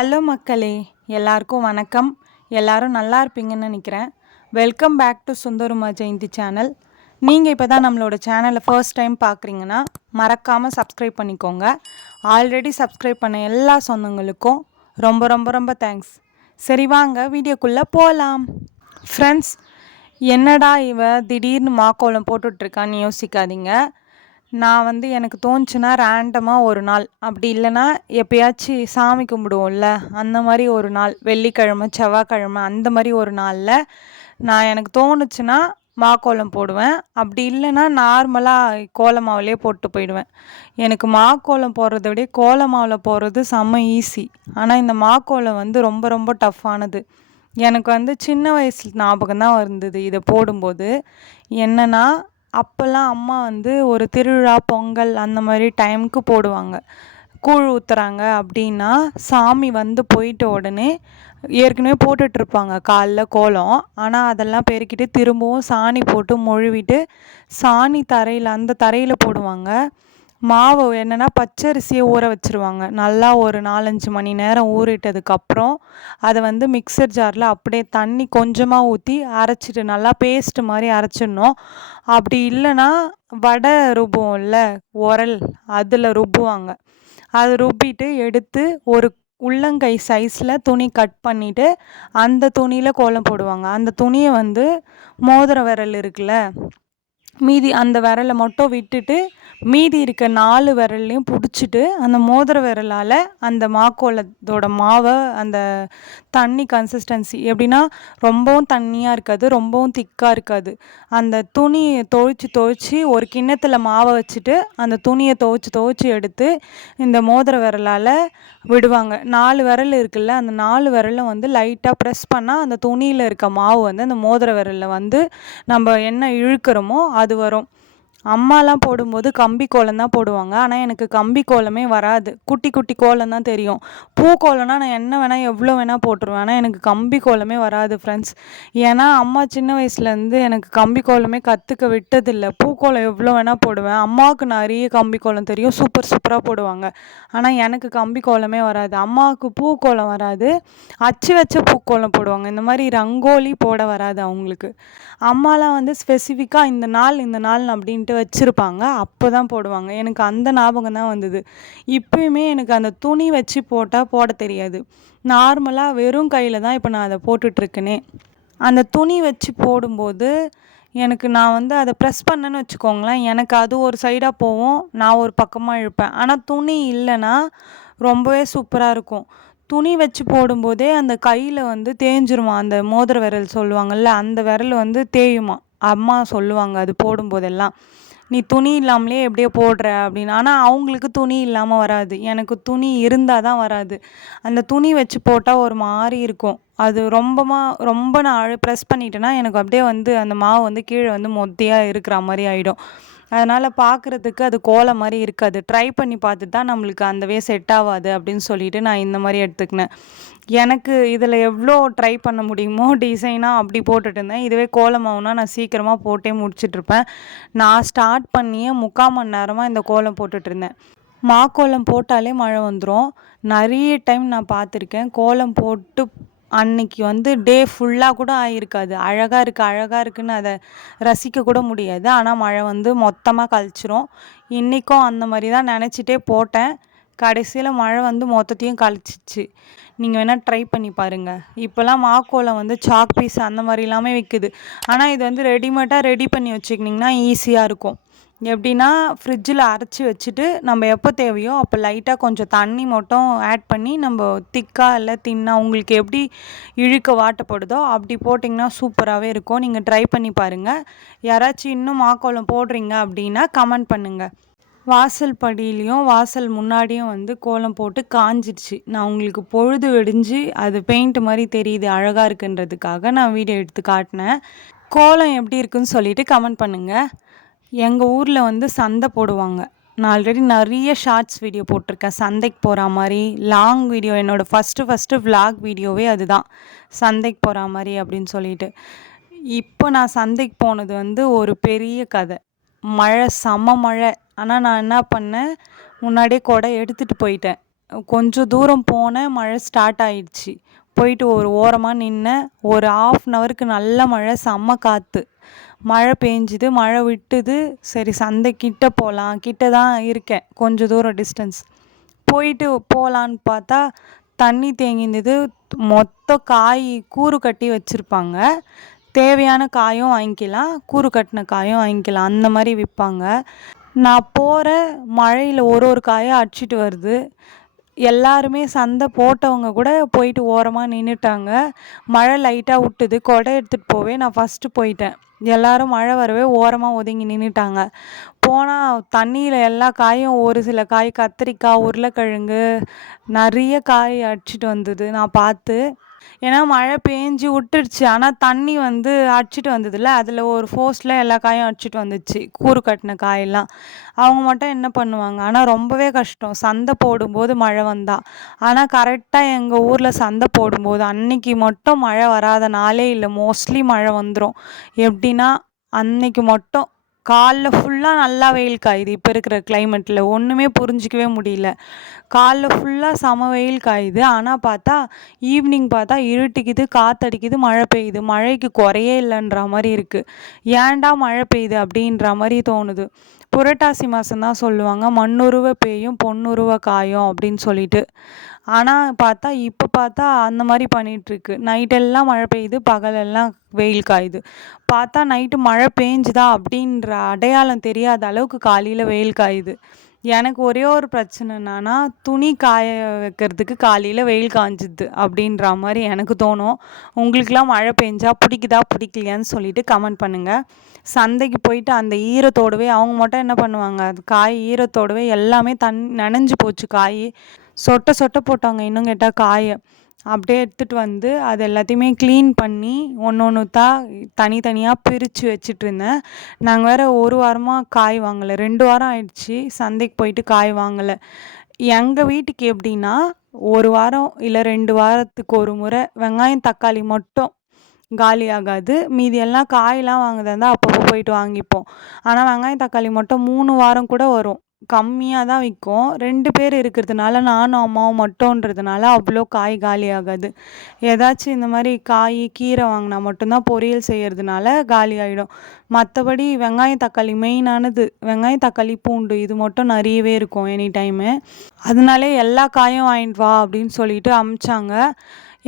Hello மக்களே, எல்லாருக்கும் வணக்கம். எல்லாரும் நல்லா இருப்பீங்கன்னு நினைக்கிறேன். Welcome back to Sundaruma Jayanthi channel. நீங்கள் இப்போ தான் நம்மளோட சேனலை ஃபர்ஸ்ட் டைம் பார்க்குறீங்கன்னா மறக்காமல் சப்ஸ்கிரைப் பண்ணிக்கோங்க. ஆல்ரெடி சப்ஸ்கிரைப் பண்ண எல்லா சொந்தங்களுக்கும் ரொம்ப ரொம்ப ரொம்ப தேங்க்ஸ். சரி வாங்க வீடியோக்குள்ளே போகலாம். ஃப்ரெண்ட்ஸ், என்னடா இவ திடீர்னு மாக்கோலம் போட்டுட்ருக்கான்னு யோசிக்காதீங்க. நான் எனக்கு தோணுச்சுன்னா ரேண்டமாக ஒரு நாள், அப்படி இல்லைன்னா எப்பயாச்சும் சாமி கும்பிடுவோம்ல, அந்த மாதிரி ஒரு நாள், வெள்ளிக்கிழமை செவ்வாய்க்கிழமை அந்த மாதிரி ஒரு நாளில் எனக்கு தோணுச்சுன்னா மாக்கோலம் போடுவேன். அப்படி இல்லைன்னா நார்மலாக கோலமாவிலே போட்டு போயிடுவேன். எனக்கு மாக்கோலம் போடுறத விட கோலமாவில் போடுறது செம்ம ஈஸி. ஆனால் இந்த மாக்கோலம் ரொம்ப ரொம்ப டஃப்பானது. எனக்கு சின்ன வயசு ஞாபகம் தான் இருந்தது இதை போடும்போது. என்னென்னா, அப்போல்லாம் அம்மா ஒரு திருவிழா பொங்கல் அந்த மாதிரி டைமுக்கு போடுவாங்க. கூழ் ஊற்றுறாங்க அப்படின்னா சாமி போயிட்ட உடனே ஏற்கனவே போட்டுட்ருப்பாங்க காலைல கோலம். ஆனால் அதெல்லாம் பெருக்கிட்டு திரும்பவும் சாணி போட்டு மொழுவிட்டு சாணி தரையில் அந்த தரையில் போடுவாங்க. மாவு என்னென்னா பச்சரிசியை ஊற வச்சுருவாங்க. நல்லா ஒரு 4-5 மணி நேரம் ஊறிட்டதுக்கப்புறம் அதை மிக்சர் ஜாரில் அப்படியே தண்ணி கொஞ்சமாக ஊற்றி அரைச்சிட்டு நல்லா பேஸ்ட்டு மாதிரி அரைச்சிடணும். அப்படி இல்லைன்னா வடை ருபுவோம்ல உரல், அதில் ருப்புவாங்க. அது ருப்பிட்டு எடுத்து ஒரு உள்ளங்கை சைஸில் துணி கட் பண்ணிவிட்டு அந்த துணியில் கோலம் போடுவாங்க. அந்த துணியை மோதிர விரல் இருக்குல்ல, மீதி அந்த விரலை மட்டும் விட்டுட்டு மீதி இருக்க 4 விரல்லையும் பிடிச்சிட்டு அந்த மோதிர விரலால் அந்த மாக்கோலத்தோட மாவை அந்த தண்ணி கன்சிஸ்டன்சி எப்படின்னா ரொம்பவும் தண்ணியாக இருக்காது, ரொம்பவும் திக்காக இருக்காது. அந்த துணியை துவைச்சி ஒரு கிண்ணத்தில் மாவை வச்சுட்டு அந்த துணியை துவைச்சி எடுத்து இந்த மோதிர விரலால் விடுவாங்க. 4 விரல் இருக்குல்ல, அந்த 4 விரலும் லைட்டாக ப்ரெஸ் பண்ணால் அந்த துணியில் இருக்க மாவு அந்த மோதிர விரலில் நம்ம என்ன இழுக்கிறோமோ அது வரும். அம்மாலாம் போடும்போது கம்பி கோலம் தான் போடுவாங்க. ஆனால் எனக்கு கம்பி கோலமே வராது. குட்டி குட்டி கோலம் தான் தெரியும். பூக்கோலம்னா நான் என்ன வேணால் எவ்வளோ வேணால் போட்டுருவேன். ஆனால் எனக்கு கம்பி கோலமே வராது ஃப்ரெண்ட்ஸ். ஏன்னா அம்மா சின்ன வயசுலேருந்து எனக்கு கம்பி கோலமே கற்றுக்க விட்டதில்லை. பூக்கோலம் எவ்வளோ வேணால் போடுவேன். அம்மாவுக்கு நிறைய கம்பி கோலம் தெரியும், சூப்பராக போடுவாங்க. ஆனால் எனக்கு கம்பி கோலமே வராது. அம்மாவுக்கு பூக்கோலம் வராது, அச்சு வச்ச பூக்கோலம் போடுவாங்க. இந்த மாதிரி ரங்கோலி போட வராது அவங்களுக்கு. அம்மாலாம் ஸ்பெசிஃபிக்காக இந்த நாள் அப்படின்ட்டு வச்சுருப்பாங்க, அப்போ தான் போடுவாங்க. எனக்கு அந்த ஞாபகம் தான் வந்தது. இப்போயுமே எனக்கு அந்த துணி வச்சு போட்டால் போட தெரியாது. நார்மலாக வெறும் கையில் தான் இப்போ நான் அதை போட்டுட்ருக்கேனே. அந்த துணி வச்சு போடும்போது நான் அதை ப்ரெஸ் பண்ணேன்னு வச்சுக்கோங்களேன், எனக்கு அது ஒரு சைடாக போகும், நான் ஒரு பக்கமாக இழுப்பேன். ஆனால் துணி இல்லைன்னா ரொம்பவே சூப்பராக இருக்கும். துணி வச்சு போடும்போதே அந்த கையில் தேஞ்சிருமா, அந்த மோதிர விரல் சொல்லுவாங்கள்ல, அந்த விரல் தேயுமா. அம்மா சொல்லுவாங்க அது போடும்போதெல்லாம், நீ துணி இல்லாமலே எப்படியோ போடுற அப்படின்னு. ஆனால் அவங்களுக்கு துணி இல்லாமல் வராது, எனக்கு துணி இருந்தால் தான் வராது. அந்த துணி வச்சு போட்டால் ஒரு மாதிரி இருக்கும். அது ரொம்ப நான் ப்ரெஸ் பண்ணிட்டேன்னா எனக்கு அப்படியே அந்த மாவு கீழே மொத்தையாக இருக்கிற மாதிரி ஆகிடும். அதனால் பார்க்குறதுக்கு அது கோலம் மாதிரி இருக்காது. ட்ரை பண்ணி பார்த்துட்டு தான் நம்மளுக்கு அந்த செட் ஆகாது அப்படின்னு சொல்லிட்டு நான் இந்த மாதிரி எடுத்துக்கினேன். எனக்கு இதில் எவ்வளோ ட்ரை பண்ண முடியுமோ டிசைனாக அப்படி போட்டுட்டு இருந்தேன். இதுவே கோலமாவுனா நான் சீக்கிரமாக போட்டே முடிச்சிட்ருப்பேன். நான் ஸ்டார்ட் பண்ணியே 3/4 மணி நேரமாக இந்த கோலம் போட்டுட்ருந்தேன். மாக்கோலம் போட்டாலே மழை வந்துடும். நிறைய டைம் நான் பார்த்துருக்கேன். கோலம் போட்டு அன்னைக்கு டே ஃபுல்லாக கூட ஆகியிருக்காது. அழகாக இருக்குன்னு அதை ரசிக்க கூட முடியாது. ஆனால் மழை மொத்தமாக கழிச்சிரும். இன்றைக்கும் அந்த மாதிரி தான் நினச்சிட்டே போட்டேன். கடைசியில் மழை மொத்தத்தையும் கழிச்சிச்சு. நீங்கள் வேணால் ட்ரை பண்ணி பாருங்கள். இப்போல்லாம் மாக்கோலம் சாக் பீஸ் அந்த மாதிரி எல்லாமே விற்குது. ஆனால் இது ரெடிமேடாக ரெடி பண்ணி வச்சுக்கினிங்கன்னா ஈஸியாக இருக்கும். எப்படின்னா ஃப்ரிட்ஜில் அரைச்சி வச்சுட்டு நம்ம எப்போ தேவையோ அப்போ லைட்டாக கொஞ்சம் தண்ணி மட்டும் ஆட் பண்ணி நம்ம திக்காக இல்லை தின்னாக உங்களுக்கு எப்படி இழுக்க வாட்டப்படுதோ அப்படி போட்டிங்கன்னா சூப்பராகவே இருக்கும். நீங்கள் ட்ரை பண்ணி பாருங்கள். யாராச்சும் இன்னும் மாக்கோலம் போடுறீங்க அப்படின்னா கமெண்ட் பண்ணுங்கள். வாசல் படியிலையும் வாசல் முன்னாடியும் கோலம் போட்டு காஞ்சிடுச்சு. நான் உங்களுக்கு பொழுது வெடிஞ்சு அது பெயிண்ட் மாதிரி தெரியுது அழகாக இருக்குன்றதுக்காக நான் வீடியோ எடுத்து காட்டினேன். கோலம் எப்படி இருக்குன்னு சொல்லிவிட்டு கமெண்ட் பண்ணுங்கள். எங்கள் ஊரில் சந்தை போடுவாங்க. நான் ஆல்ரெடி நிறைய ஷார்ட்ஸ் வீடியோ போட்டிருக்கேன் சந்தைக்கு போகிற மாதிரி. லாங் வீடியோ என்னோடய ஃபஸ்ட்டு விளாக் வீடியோவே அதுதான், சந்தைக்கு போகிற மாதிரி அப்படின்னு சொல்லிட்டு. இப்போ நான் சந்தைக்கு போனது ஒரு பெரிய கதை. மழை, செம மழை. ஆனால் நான் என்ன பண்ணேன், முன்னாடியே கொடை எடுத்துகிட்டு போயிட்டேன். கொஞ்சம் தூரம் போனேன், மழை ஸ்டார்ட் ஆயிடுச்சு. போயிட்டு ஒரு ஓரமாக நின்னேன். ஒரு 1/2 அன் ஹவருக்கு நல்ல மழை, செம்ம காற்று. மழை பெஞ்சுது, மழை விட்டுது. சரி சந்தைக்கிட்ட போகலாம், கிட்ட தான் இருக்கேன், கொஞ்சம் தூரம் டிஸ்டன்ஸ். போயிட்டு போகலான்னு பார்த்தா தண்ணி தேங்கியிருந்தது. மொத்த காய் கூறு கட்டி வச்சுருப்பாங்க. தேவையான காயும் வாங்கிக்கலாம், கூறு கட்டின காயும் வாங்கிக்கலாம், அந்த மாதிரி விற்பாங்க. நான் போகிறேன், மழையில் ஒரு ஒரு காயாக அடிச்சிட்டு வருது. எல்லாருமே சந்தை போட்டவங்க கூட போயிட்டு ஓரமாக நின்றுட்டாங்க. மழை லைட்டாக விட்டுது, கொடை எடுத்துகிட்டு போவே நான் ஃபஸ்ட்டு போயிட்டேன். எல்லாரும் மழை வரவே ஓரமாக ஒதுங்கி நின்றுட்டாங்க. போனால் தண்ணியில் எல்லா காயும், ஒரு சில காய் கத்திரிக்காய், உருளைக்கிழங்கு, நிறைய காய் அடிச்சிட்டு வந்தது நான் பார்த்து. ஏன்னா மழை பேஞ்சு விட்டுடுச்சு, ஆனால் தண்ணி வந்து அடிச்சிட்டு வந்ததில்ல, அதில் ஒரு ஃபோர்ஸில் எல்லா காயும் அடிச்சிட்டு வந்துச்சு, கூறு கட்டின காயெல்லாம். அவங்க மட்டும் என்ன பண்ணுவாங்க? ஆனால் ரொம்பவே கஷ்டம் சந்தை போடும்போது மழை வந்தால். ஆனால் கரெக்டாக எங்கள் ஊரில் சந்தை போடும்போது அன்னைக்கு மட்டும் மழை வராத நாளே இல்லை. மோஸ்ட்லி மழை வந்துடும். எப்படின்னா அன்னைக்கு மட்டும் காலைல ஃபுல்லாக நல்லா வெயில் காயுது. இப்போ இருக்கிற கிளைமேட்டில் ஒன்றுமே புரிஞ்சிக்கவே முடியல. காலைல ஃபுல்லாக செம வெயில் காயுது, ஆனால் பார்த்தா ஈவினிங் பார்த்தா இருட்டிக்குது, காற்றடிக்குது, மழை பெய்யுது. மழைக்கு குறையே இல்லைன்ற மாதிரி இருக்குது. ஏன்டா மழை பெய்யுது அப்படின்ற மாதிரி தோணுது. புரட்டாசி மாதம்தான் சொல்லுவாங்க, மண்ணுருவ பெய்யும் பொண்ணுருவ காயும் அப்படின்னு சொல்லிட்டு. ஆனால் பார்த்தா இப்போ பார்த்தா அந்த மாதிரி பண்ணிகிட்ருக்கு. நைட்டெல்லாம் மழை பெய்யுது, பகலெல்லாம் வெயில் காயுது. பார்த்தா நைட்டு மழை பெஞ்சுதா அப்படின்ற அடையாளம் தெரியாத அளவுக்கு காலையில் வெயில் காயுது. எனக்கு ஒரே ஒரு பிரச்சனை என்னன்னா, துணி காய வைக்கிறதுக்கு காலையில் வெயில் காஞ்சுது அப்படின்ற மாதிரி எனக்கு தோணும். உங்களுக்கெலாம் மழை பெஞ்சா பிடிக்குதா பிடிக்கலையான்னு சொல்லிட்டு கமெண்ட் பண்ணுங்கள். சந்தைக்கு போயிட்டு அந்த ஈரத்தோடவே அவங்க மட்டும் என்ன பண்ணுவாங்க, அது காய் ஈரத்தோடவே எல்லாமே நனைஞ்சு போச்சு காய். சொட்ட சொட்ட போட்டாங்க இன்னும் கேட்டால் காயை. அப்படியே எடுத்துகிட்டு வந்து அது எல்லாத்தையுமே க்ளீன் பண்ணி ஒன்று ஒன்றுத்தா தனித்தனியாக பிரித்து வச்சிட்ருந்தேன். நாங்கள் வேறு ஒரு வாரமாக காய் வாங்கலை, 2 வாரம் ஆயிடுச்சு சந்தைக்கு போயிட்டு காய் வாங்கலை. எங்கள் வீட்டுக்கு எப்படின்னா, ஒரு வாரம் இல்லை 2 வாரத்துக்கு ஒரு முறை வெங்காயம் தக்காளி மட்டும் காலி ஆகாது. மீதி எல்லாம் காயெலாம் வாங்குறதா இருந்தால் அப்பப்போ போயிட்டு வாங்கிப்போம். ஆனால் வெங்காயம் தக்காளி மட்டும் 3 வாரம் கூட வரும். கம்மியாக தான் விற்கும். 2 பேர் இருக்கிறதுனால, நானும் அம்மாவும் மட்டுன்றதுனால அவ்வளோ காய் காலி ஆகாது. ஏதாச்சும் இந்த மாதிரி காய் கீரை வாங்கினா மட்டும்தான் பொரியல் செய்கிறதுனால காலி ஆகிடும். மற்றபடி வெங்காயம் தக்காளி மெயினானது. வெங்காயம் தக்காளி பூண்டு இது மட்டும் நிறையவே இருக்கும் எனி டைமு. அதனாலே எல்லா காயும் வாங்கிட்டு வா அப்படின்னு சொல்லிட்டு அனுப்பிச்சாங்க.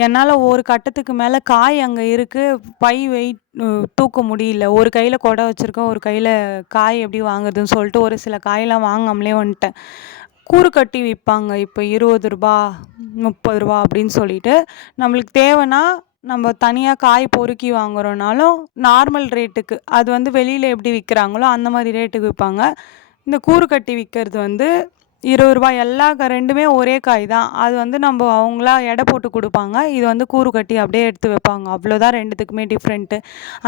என்னால் ஒரு கட்டத்துக்கு மேலே காய் அங்கே இருக்குது, பை வெயிட் தூக்க முடியல. ஒரு கையில் கொடை வச்சுருக்கேன், ஒரு கையில் காய் எப்படி வாங்குறதுன்னு சொல்லிட்டு ஒரு சில காயெல்லாம் வாங்காமலே வந்துட்டேன். கூறு கட்டி விற்பாங்க இப்போ 20 ரூபா 30 ரூபா அப்படின்னு சொல்லிட்டு. நம்மளுக்கு தேவைன்னா நம்ம தனியாக காய் பொறுக்கி வாங்குறோன்னாலும் நார்மல் ரேட்டுக்கு, அது வந்து வெளியில் எப்படி விற்கிறாங்களோ அந்த மாதிரி ரேட்டுக்கு விற்பாங்க. இந்த கூறு கட்டி விற்கிறது வந்து 20 ரூபா. எல்லா 2மே ஒரே காய் தான். அது வந்து நம்ம அவங்களா எடை போட்டு கொடுப்பாங்க. இது வந்து கூறு கட்டி அப்படியே எடுத்து வைப்பாங்க. அவ்வளோதான் 2த்துக்குமே டிஃப்ரெண்ட்டு.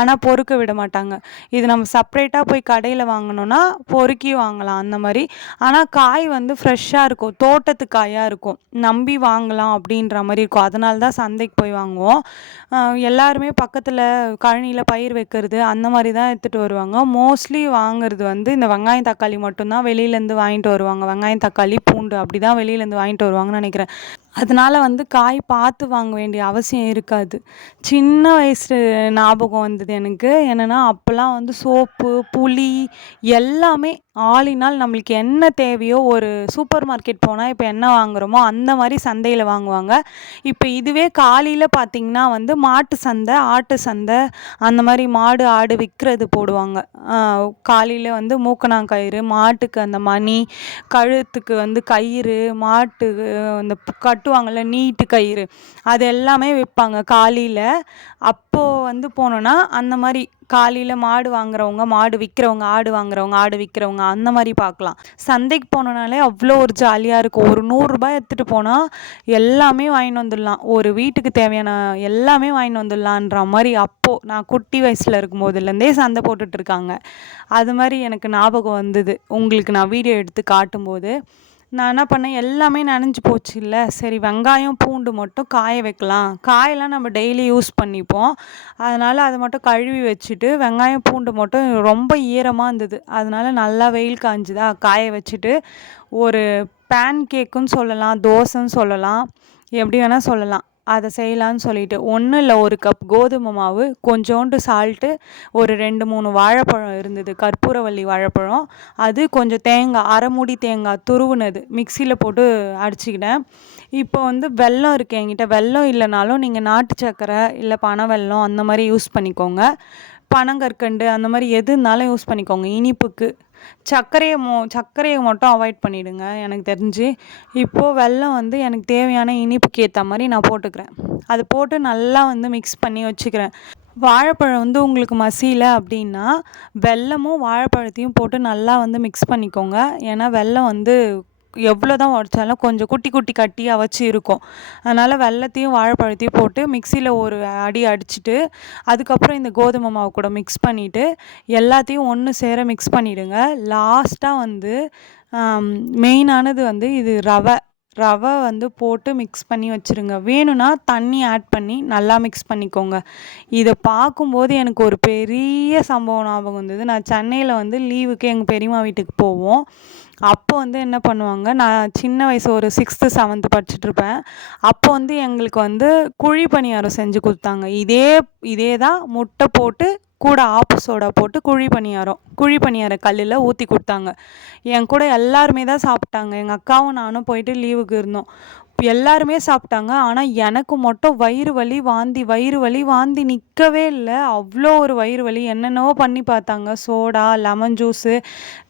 ஆனால் பொறுக்க விட மாட்டாங்க. இது நம்ம செப்ரேட்டாக போய் கடையில் வாங்கினோன்னா பொறுக்கி வாங்கலாம் அந்த மாதிரி. ஆனால் காய் வந்து ஃப்ரெஷ்ஷாக இருக்கும், தோட்டத்து காயாக இருக்கும், நம்பி வாங்கலாம் அப்படின்ற மாதிரி இருக்கும். அதனால தான் சந்தைக்கு போய் வாங்குவோம். எல்லாருமே பக்கத்தில் கழனியில் பயிர் வைக்கிறது அந்த மாதிரி தான் எடுத்துகிட்டு வருவாங்க. மோஸ்ட்லி வாங்குறது வந்து இந்த வெங்காயம் தக்காளி மட்டும்தான் வெளியிலேருந்து வாங்கிட்டு வருவாங்க. வெங்காயம் தக்காளி பூண்டு அப்படி தான் வெளியிலேருந்து வாங்கிட்டு வருவாங்கன்னு நினைக்கிறேன். அதனால் வந்து காய் பார்த்து வாங்க வேண்டிய அவசியம் இருக்காது. சின்ன வயசு ஞாபகம் வந்தது எனக்கு. என்னென்னா அப்போல்லாம் வந்து சோப்பு, புளி எல்லாமே ஆல் இன் ஆல் நம்மளுக்கு என்ன தேவையோ, ஒரு சூப்பர் மார்க்கெட் போனால் இப்போ என்ன வாங்குகிறோமோ அந்த மாதிரி சந்தையில் வாங்குவாங்க. இப்போ இதுவே காலையில் பார்த்திங்கன்னா வந்து மாட்டு சந்தை, ஆட்டு சந்தை அந்த மாதிரி மாடு ஆடு விற்கிறது போடுவாங்க. காலையில் வந்து மூக்கணாங்கயிறு, மாட்டுக்கு அந்த மணி, கழுத்துக்கு வந்து கயிறு, மாட்டுக்கு அந்த கட்டுவாங்கள்ல நீட்டு கயிறு, அது எல்லாமே விற்பாங்க காலையில். அப்போது வந்து போனோன்னா அந்த மாதிரி காலையில் மாடு வாங்குறவங்க, மாடு விற்கிறவங்க, ஆடு வாங்குறவங்க, ஆடு விற்கிறவங்க அந்த மாதிரி பார்க்கலாம். சந்தைக்கு போனோனாலே அவ்வளோ ஒரு ஜாலியாக இருக்கும். ஒரு 100 ரூபாய் எடுத்துகிட்டு போனால் எல்லாமே வாங்கிட்டு வந்துடலாம். ஒரு வீட்டுக்கு தேவையான எல்லாமே வாங்கிட்டு வந்துடலான்ற மாதிரி அப்போது நான் குட்டி வயசில் இருக்கும்போதுலேருந்தே சந்தை போட்டுட்ருக்காங்க. அது மாதிரி எனக்கு ஞாபகம் வந்தது உங்களுக்கு நான் வீடியோ எடுத்து காட்டும்போது. நான் என்ன பண்ணேன், எல்லாமே நனைஞ்சு போச்சு இல்லை, சரி வெங்காயம் பூண்டு மட்டும் காய வைக்கலாம். காயெல்லாம் நம்ம டெய்லி யூஸ் பண்ணிப்போம், அதனால் அதை மட்டும் கழுவி வச்சுட்டு வெங்காயம் பூண்டு மட்டும் ரொம்ப ஈரமாக இருந்தது. அதனால் நல்லா வெயில் காஞ்சுதா காய வச்சுட்டு ஒரு பேன் கேக்குன்னு சொல்லலாம், தோசைன்னு சொல்லலாம், எப்படி வேணால் சொல்லலாம். அதை செய்யலான்னு சொல்லிட்டு ஒன்றும் இல்லை, ஒரு கப் கோதுமை மாவு, கொஞ்சோண்டு சால்ட்டு, ஒரு 2 3 வாழைப்பழம் இருந்தது, கற்பூரவள்ளி வாழைப்பழம், அது கொஞ்சம் தேங்காய், அரை மூடி தேங்காய் துருவுனது மிக்சியில் போட்டு அடிச்சுக்கிட்டேன். இப்போ வந்து வெல்லம் இருக்குது என்கிட்ட. வெல்லம் இல்லைனாலும் நீங்கள் நாட்டு சர்க்கரை இல்லை பனை வெல்லம் அந்த மாதிரி யூஸ் பண்ணிக்கோங்க. பனங்கற்கண்டு அந்த மாதிரி எது இருந்தாலும் யூஸ் பண்ணிக்கோங்க இனிப்புக்கு. சர்க்கரையை மட்டும் அவாய்ட் பண்ணிவிடுங்க எனக்கு தெரிஞ்சு. இப்போது வெல்லம் வந்து எனக்கு தேவையான இனிப்புக்கு ஏற்ற மாதிரி நான் போட்டுக்கிறேன். அது போட்டு நல்லா வந்து மிக்ஸ் பண்ணி வச்சுக்கிறேன். வாழைப்பழம் வந்து உங்களுக்கு மசியல அப்படின்னா வெல்லமும் வாழைப்பழத்தையும் போட்டு நல்லா வந்து மிக்ஸ் பண்ணிக்கோங்க. ஏன்னா வெல்லம் வந்து எவ்வளோ தான் உடைச்சாலும் கொஞ்சம் குட்டி குட்டி கட்டியாக வச்சு இருக்கும். அதனால் வெல்லத்தையும் வாழைப்பழத்தையும் போட்டு மிக்சியில் ஒரு அடி அடிச்சுட்டு அதுக்கப்புறம் இந்த கோதுமை மாவு கூட மிக்ஸ் பண்ணிவிட்டு எல்லாத்தையும் ஒன்று சேர மிக்ஸ் பண்ணிவிடுங்க. லாஸ்ட்டாக வந்து மெயினானது வந்து இது ரவை வந்து போட்டு மிக்ஸ் பண்ணி வச்சுருங்க. வேணும்னா தண்ணி ஆட் பண்ணி நல்லா மிக்ஸ் பண்ணிக்கோங்க. இதை பார்க்கும்போது எனக்கு ஒரு பெரிய சம்பவம் ஞாபகம் வந்தது. நான் சென்னையில் வந்து லீவுக்கு எங்கள் பெரியம்மா வீட்டுக்கு போவோம். அப்போ வந்து என்ன பண்ணுவாங்க, நான் சின்ன வயசு ஒரு 6th 7th படிச்சுட்ருப்பேன். அப்போ வந்து எங்களுக்கு வந்து குழி பணியாரம் செஞ்சு கொடுத்தாங்க. இதே தான் முட்டை போட்டு கூட ஆப்பு சோடா போட்டு குழி பணியார கல்லில் ஊற்றி கொடுத்தாங்க. என் கூட எல்லாருமே தான் சாப்பிட்டாங்க. எங்கள் அக்காவும் நானும் போயிட்டு லீவுக்கு இருந்தோம். எல்லாருமே சாப்பிட்டாங்க. ஆனால் எனக்கு மட்டும் வயிறு வலி வாந்தி நிற்கவே இல்லை. அவ்வளோ ஒரு வயிறு வலி. என்னென்னவோ பண்ணி பார்த்தாங்க, சோடா, லெமன் ஜூஸு,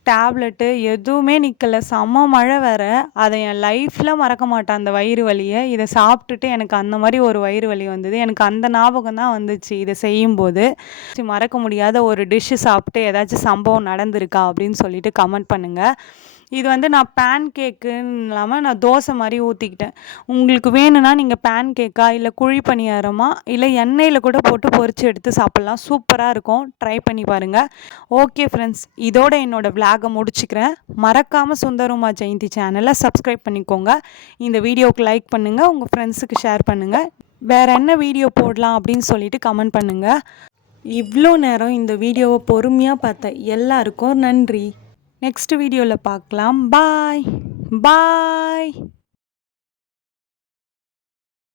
டேப்லெட்டு, எதுவுமே நிற்கலை. செம்ம மழை வேறு. அதை என் லைஃப்பில் மறக்க மாட்டேன் அந்த வயிறு வலியை. இதை சாப்பிட்டுட்டு எனக்கு அந்த மாதிரி ஒரு வயிறு வலி வந்தது. எனக்கு அந்த ஞாபகம் தான் வந்துச்சு இதை செய்யும்போது. மறக்க முடியாத ஒரு டிஷ்ஷு சாப்பிட்டு ஏதாச்சும் சம்பவம் நடந்திருக்கா அப்படின்னு சொல்லிட்டு கமெண்ட் பண்ணுங்கள். இது வந்து நான் பேன் கேக்குன்னு இல்லாமல் நான் தோசை மாதிரி ஊற்றிக்கிட்டேன். உங்களுக்கு வேணும்னா நீங்கள் பேன் கேக்கா இல்லை குழி பணியாரமா இல்லை எண்ணெயில் கூட போட்டு பொரித்து எடுத்து சாப்பிட்லாம். சூப்பராக இருக்கும். ட்ரை பண்ணி பாருங்கள். ஓகே ஃப்ரெண்ட்ஸ், இதோட என்னோடய விளாகை முடிச்சுக்கிறேன். மறக்காமல் சுந்தருமா ஜெயந்தி சேனலை சப்ஸ்கிரைப் பண்ணிக்கோங்க. இந்த வீடியோவுக்கு லைக் பண்ணுங்கள், உங்கள் ஃப்ரெண்ட்ஸுக்கு ஷேர் பண்ணுங்கள். வேறு என்ன வீடியோ போடலாம் அப்படின்னு சொல்லிட்டு கமெண்ட் பண்ணுங்கள். இவ்வளோ நேரம் இந்த வீடியோவை பொறுமையாக பார்த்த எல்லாருக்கும் நன்றி. நெக்ஸ்ட் வீடியோவில் பார்க்கலாம். பாய்.